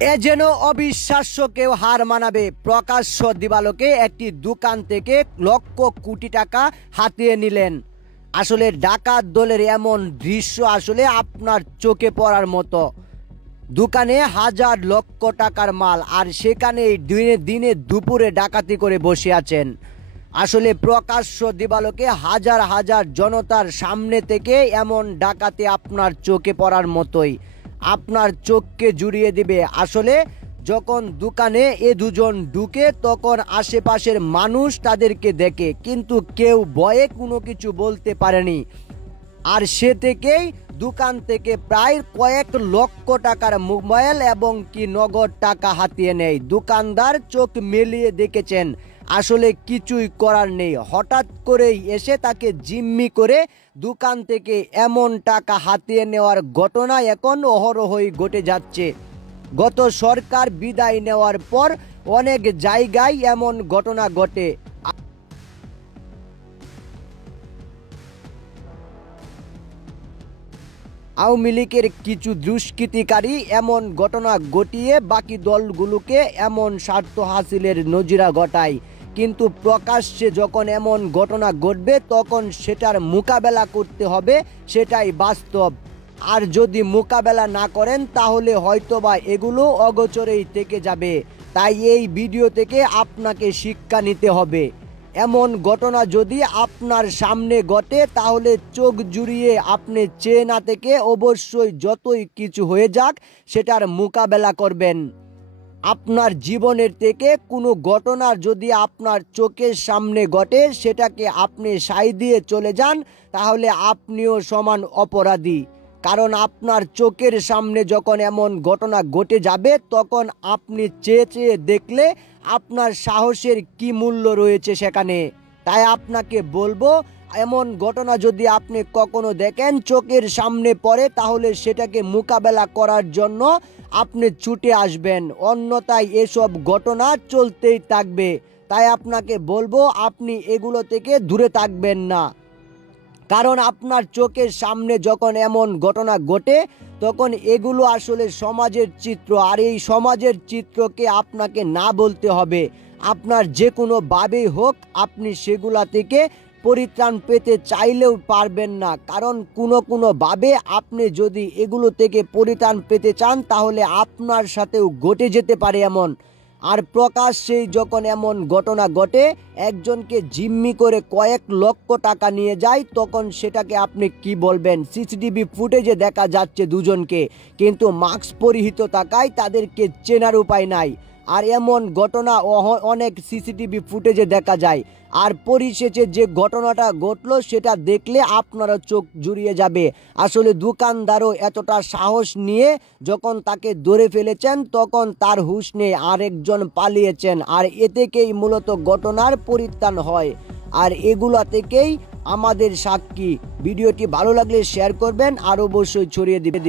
এ যেন অবিশ্বাস্য, কেউ হার মানাবে। প্রকাশ্য দিবালোকে একটি দোকান থেকে লক্ষ কোটি টাকা হাতিয়ে নিলেন। আসলে ডাকাত দলের এমন দৃশ্য আসলে আপনার চোখে পড়ার মতো। দোকানে হাজার লক্ষ টাকার মাল, আর সেখানে দিনে দিনে দুপুরে ডাকাতি করে বসে আছেন। আসলে প্রকাশ্য দিবালোকে হাজার হাজার জনতার সামনে থেকে এমন ডাকাতি আপনার চোখে পড়ার মতোই, আপনার চোখকে জুড়িয়ে দিবে। আসলে যখন দোকানে এ দুজন ঢুকে তখন আশেপাশের মানুষ তাদেরকে দেখে, কিন্তু কেউ ভয়ে কোনো কিছু বলতে পারেনি। আর সে থেকেই দোকান থেকে প্রায় কয়েক লক্ষ টাকার মোবাইল এবং কি নগদ টাকা হাতিয়ে নেয়। দোকানদার চোখ মেলিয়ে দেখেছেন, আসলে কিছুই করার নেই। হঠাৎ করেই এসে তাকে জিম্মি করে দোকান থেকে এমন টাকা হাতিয়ে নেওয়ার ঘটনা এখন অহরহই ঘটে যাচ্ছে। গত সরকার বিদায় নেওয়ার পর অনেক জায়গায় এমন ঘটনা ঘটে। আওয়ামী লীগের কিছু দুষ্কৃতিকারী এমন ঘটনা ঘটিয়ে বাকি দলগুলোকে এমন স্বার্থ হাসিলের নজিরা ঘটায়, কিন্তু প্রকাশ্যে যখন এমন ঘটনা ঘটবে তখন সেটার মোকাবেলা করতে হবে, সেটাই বাস্তব। আর যদি মোকাবেলা না করেন তাহলে হয়তোবা এগুলো অগোচরেই থেকে যাবে। তাই এই ভিডিও থেকে আপনাকে শিক্ষা নিতে হবে। এমন ঘটনা যদি আপনার সামনে ঘটে তাহলে চোখ জুড়িয়ে আপনি চেয়ে না থেকে অবশ্যই যতই কিছু হয়ে যাক সেটার মোকাবেলা করবেন। আপনার জীবনের থেকে কোনো ঘটনার যদি আপনার চোখের সামনে ঘটে সেটাকে আপনি সায় দিয়ে চলে যান, তাহলে আপনিও সমান অপরাধী। কারণ আপনার চোখের সামনে যখন এমন ঘটনা ঘটে যাবে তখন আপনি চেয়ে চেয়ে দেখলে আপনার সাহসের কি মূল্য রয়েছে সেখানে। তাই আপনাকে বলবো, এমন ঘটনা যদি আপনি কখনো দেখেন চোখের সামনে পড়ে তাহলে সেটাকে মোকাবেলা করার জন্য আপনি ছুটে আসবেন, অন্যথায় এসব ঘটনা চলতেই থাকবে। তাই আপনাকে বলবো আপনি এগুলো থেকে দূরে থাকবেন না। কারণ আপনার চোখের সামনে যখন এমন ঘটনা ঘটে তখন এগুলো আসলে সমাজের চিত্র, আর এই সমাজের চিত্রকে আপনাকে না বলতে হবে। আপনার যে কোনো ভাবেই হোক আপনি সেগুলা থেকে পরিত্রাণ পেতে চাইলেও পারবেন না। কারণ কোনো ভাবে আপনি যদি এগুলো থেকে পরিত্রাণ পেতে চান তাহলে আপনার সাথেও ঘটে যেতে পারে এমন। আর প্রকাশ্যেই যখন এমন ঘটনা ঘটে, একজনকে জিম্মি করে কয়েক লক্ষ টাকা নিয়ে যায়, তখন সেটাকে আপনি কি বলবেন? সিসিটিভি ফুটেজে দেখা যাচ্ছে দুজনকে, কিন্তু মাস্ক পরিহিত থাকায় তাদেরকে চেনার উপায় নাই। আর এমন ঘটনা অনেক সিসিটিভি ফুটেজে দেখা যায়। আর পরিশেষে যে ঘটনাটা ঘটলো সেটা দেখলে আপনারও চোখ জুড়িয়ে যাবে। আসলে দোকানদারও এতটা সাহস নিয়ে যখন তাকে ধরে ফেলেছেন তখন তার হুঁশ নেই, আরেকজন পালিয়েছেন। আর এ থেকেই মূলত ঘটনার পরিত্রাণ হয়, আর এগুলা থেকেই আমাদের সাক্ষী। ভিডিওটি ভালো লাগলে শেয়ার করবেন আর অবশ্যই ছড়িয়ে দিবেন।